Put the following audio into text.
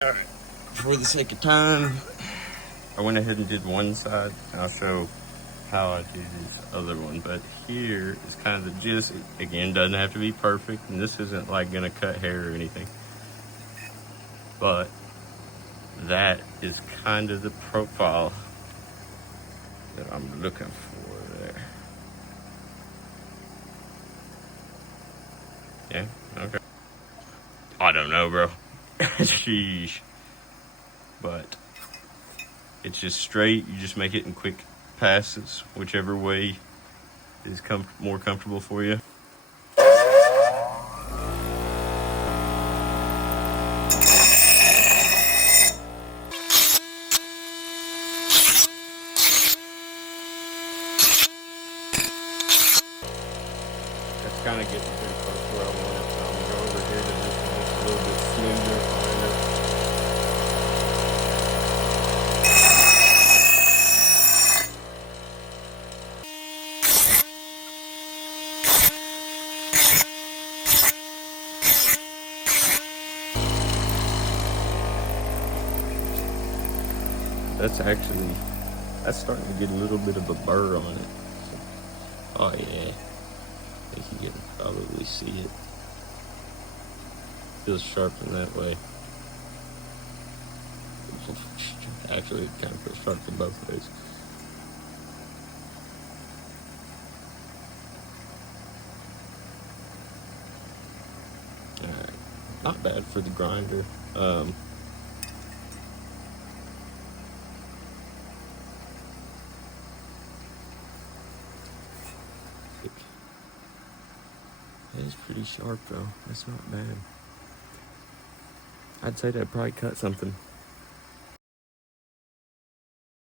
For the sake of time, I went ahead and did one side, and I'll show how I do this other one. But here is kind of the gist. It, again, doesn't have to be perfect, and this isn't like gonna cut hair or anything. But that is kind of the profile that I'm looking for there. Yeah, okay. I don't know, bro. Sheesh. But it's just straight. You just make it in quick passes, whichever way is more comfortable for you. That's kind of getting pretty close to where I want it, so I'm gonna go over here to this one. It's a little bit smoother, finer. That's starting to get a little bit of a burr on it. So, oh yeah, I think you can probably see it. Feels sharpened that way. Actually, it kind of feels sharpened both ways. Alright, not bad for the grinder. That is pretty sharp though. That's not bad. I'd say that'd probably cut something.